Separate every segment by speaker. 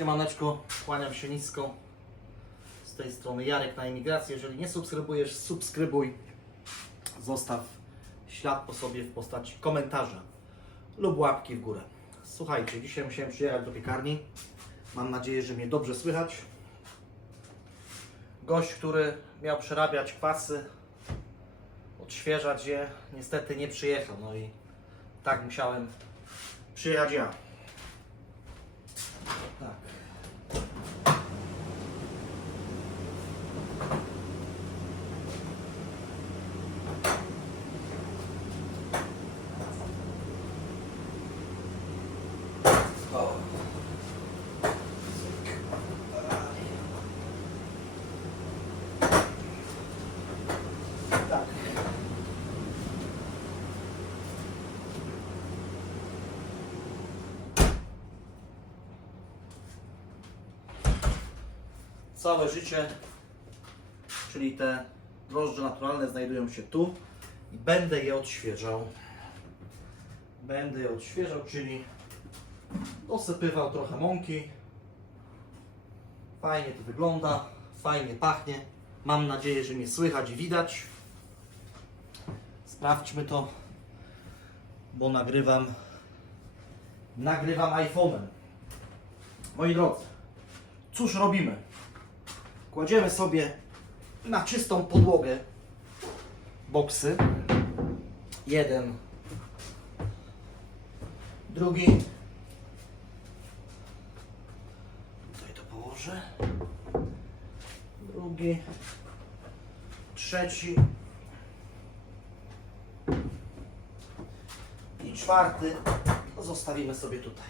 Speaker 1: Siemaneczko, kłaniam się nisko. Z tej strony Jarek na imigrację. Jeżeli nie subskrybujesz, subskrybuj. Zostaw ślad po sobie w postaci komentarza lub łapki w górę. Słuchajcie, dzisiaj musiałem przyjechać do piekarni. Mam nadzieję, że mnie dobrze słychać. Gość, który miał przerabiać kwasy, odświeżać je, niestety nie przyjechał. No i tak musiałem przyjechać ja. Całe życie, czyli te drożdże naturalne znajdują się tu i będę je odświeżał. Będę je odświeżał, czyli dosypywał trochę mąki. Fajnie to wygląda, fajnie pachnie. Mam nadzieję, że mnie słychać i widać. Sprawdźmy to, bo nagrywam nagrywam iPhone'em. Moi drodzy, cóż robimy? Kładziemy sobie na czystą podłogę boksy. Jeden, drugi. Tutaj to położę. Drugi, trzeci i czwarty zostawimy sobie tutaj.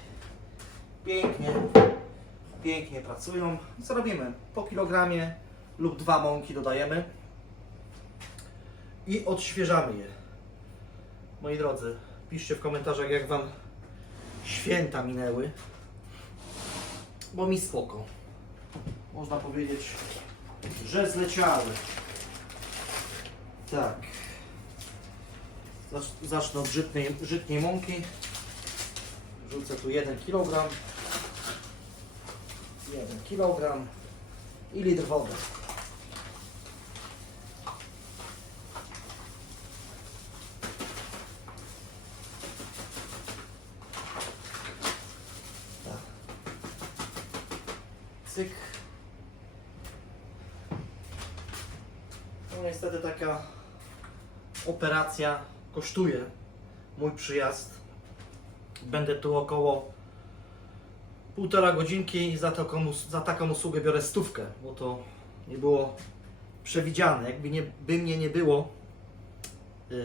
Speaker 1: Pięknie, pięknie pracują. Co robimy? Po kilogramie lub dwa mąki dodajemy i odświeżamy je. Moi drodzy, piszcie w komentarzach, jak Wam święta minęły, bo mi spoko. Można powiedzieć, że zleciały. Tak. Zacz- Zacznę od żytnej, żytniej mąki. Rzucę tu 1 kg. 1 kg i litr wody. Tak. No niestety taka operacja kosztuje mój przyjazd. Będę tu około półtora godzinki i za taką, za taką usługę biorę stówkę, bo to nie było przewidziane. Jakby nie, by mnie nie było yy,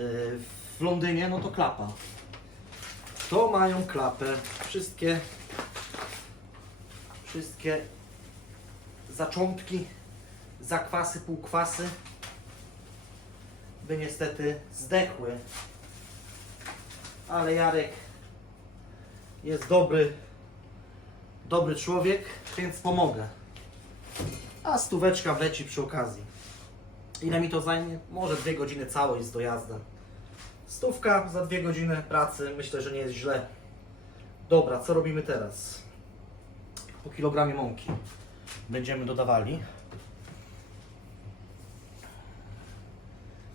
Speaker 1: w Londynie, no to klapa. To mają klapę. Wszystkie wszystkie zaczątki, zakwasy, półkwasy by niestety zdechły. Ale Jarek jest dobry, dobry człowiek, więc pomogę. A stóweczka wleci przy okazji. Ile mi to zajmie? Może dwie godziny całość z dojazdem. Stówka za dwie godziny pracy, myślę, że nie jest źle. Dobra, co robimy teraz? Po kilogramie mąki będziemy dodawali.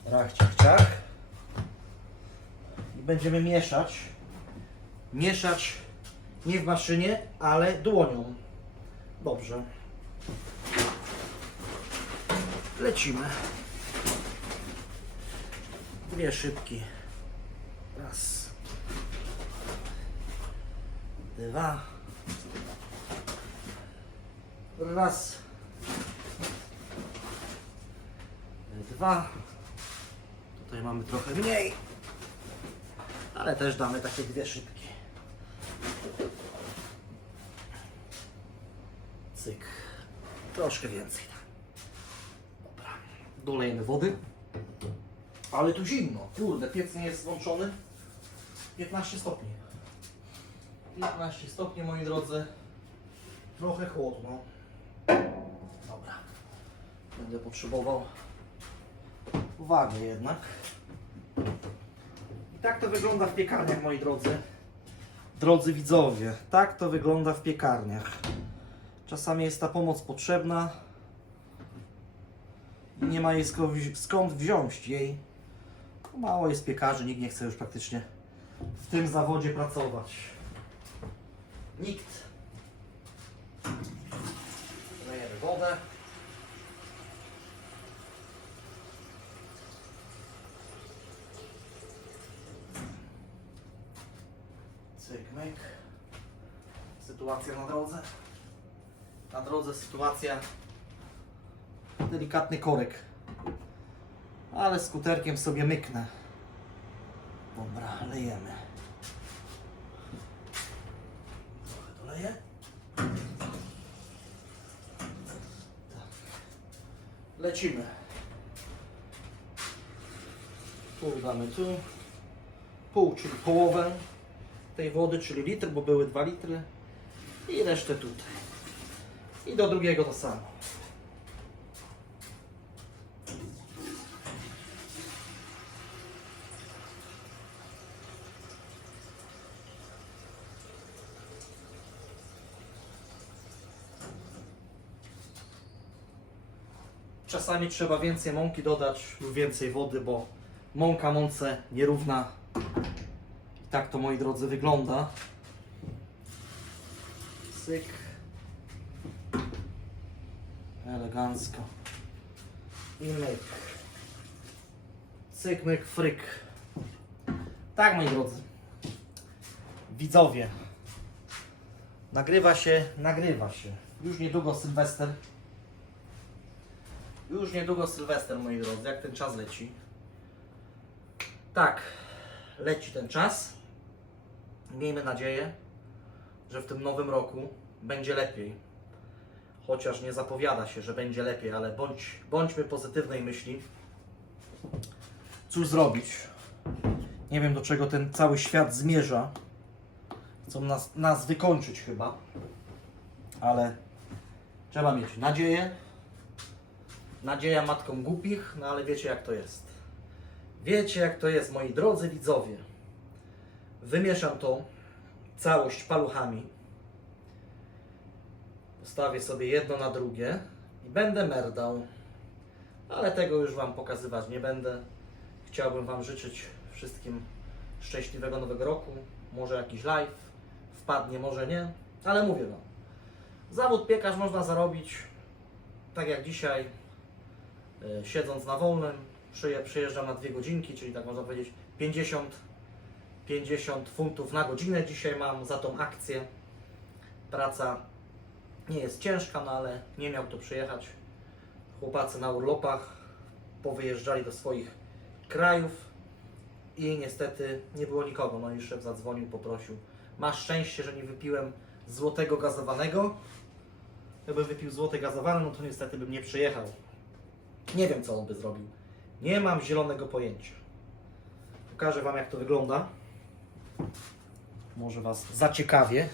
Speaker 1: Rach, ciach, ciach. I będziemy mieszać. Mieszać nie w maszynie, ale dłonią. Dobrze. Lecimy. Dwie szybki. Raz. Dwa. Raz. Dwa. Tutaj mamy trochę mniej. Ale też damy takie dwie szybkie. Cyk. Troszkę więcej. Dobra. Dolejemy wody. Ale tu zimno. Kurde, piec nie jest włączony. 15 stopni. 15 stopni, moi drodzy. Trochę chłodno. Dobra. Będę potrzebował uwagę jednak. I tak to wygląda w piekarniach, moi drodzy. Drodzy widzowie, tak to wygląda w piekarniach. Czasami jest ta pomoc potrzebna i nie ma jej skąd wziąć jej. Mało jest piekarzy, nikt nie chce już praktycznie w tym zawodzie pracować. Nikt. Lejemy wodę. Cyk, myk. Sytuacja na drodze. Na drodze sytuacja. Delikatny korek. Ale skuterkiem sobie myknę. Dobra, lejemy. Trochę doleję. Tak. Lecimy. Pół damy tu. Pół, czyli połowę tej wody, czyli litr, bo były 2 litry. I resztę tutaj. I do drugiego to samo. Czasami trzeba więcej mąki dodać lub więcej wody, bo mąka mące nierówna. I tak to moi drodzy wygląda. Syk. Elegancko. I myk. Cyk, myk, fryk. Tak, moi drodzy. Widzowie. Nagrywa się, nagrywa się. Już niedługo Sylwester. Już niedługo Sylwester, moi drodzy, jak ten czas leci. Tak, leci ten czas. Miejmy nadzieję, że w tym nowym roku będzie lepiej. Chociaż nie zapowiada się, że będzie lepiej, ale bądź, bądźmy pozytywnej myśli. Cóż zrobić? Nie wiem, do czego ten cały świat zmierza. Chcą nas, nas wykończyć chyba. Ale trzeba mieć nadzieję. Nadzieja matką głupich, no ale wiecie jak to jest. Wiecie jak to jest, moi drodzy widzowie. Wymieszam tą całość paluchami. Postawię sobie jedno na drugie i będę merdał. Ale tego już Wam pokazywać nie będę. Chciałbym Wam życzyć wszystkim szczęśliwego nowego roku. Może jakiś live wpadnie, może nie, ale mówię Wam. Zawód piekarz można zarobić tak jak dzisiaj, e, siedząc na wolnym. Przyje, przyjeżdżam na dwie godzinki, czyli tak można powiedzieć 50, 50 funtów na godzinę dzisiaj mam za tą akcję. Praca nie jest ciężka, no ale nie miał kto przyjechać. Chłopacy na urlopach powyjeżdżali do swoich krajów i niestety nie było nikogo. No i szef zadzwonił, poprosił. Masz szczęście, że nie wypiłem złotego gazowanego. Gdybym wypił złote gazowane, no to niestety bym nie przyjechał. Nie wiem, co on by zrobił. Nie mam zielonego pojęcia. Pokażę Wam, jak to wygląda. Może Was zaciekawię.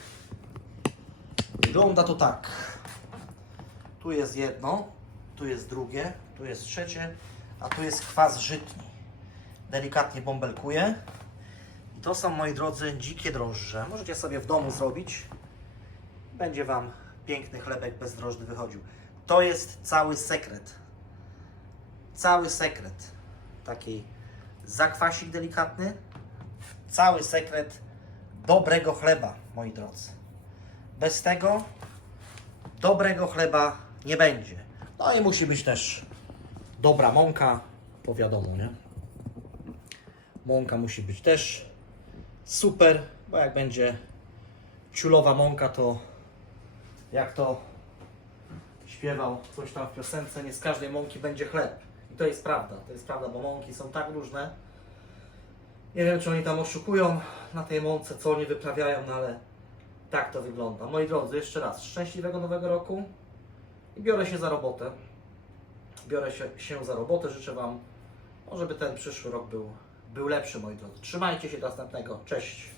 Speaker 1: Wygląda to tak. Tu jest jedno, tu jest drugie, tu jest trzecie, a tu jest kwas żytni. Delikatnie bąbelkuję. I to są, moi drodzy, dzikie drożdże. Możecie sobie w domu zrobić. Będzie Wam piękny chlebek bez drożdży wychodził. To jest cały sekret. Cały sekret takiej zakwasik delikatny. Cały sekret dobrego chleba, moi drodzy. Bez tego dobrego chleba nie będzie. No i musi być też dobra mąka, to wiadomo, nie? Mąka musi być też super, bo jak będzie ciulowa mąka, to jak to śpiewał coś tam w piosence, nie z każdej mąki będzie chleb. I to jest prawda, to jest prawda, bo mąki są tak różne. Nie wiem, czy oni tam oszukują na tej mące, co oni wyprawiają, no ale tak to wygląda. Moi drodzy, jeszcze raz, szczęśliwego nowego roku i biorę się za robotę. Biorę się, się za robotę, życzę Wam, no, żeby ten przyszły rok był, był lepszy, moi drodzy. Trzymajcie się do następnego, cześć!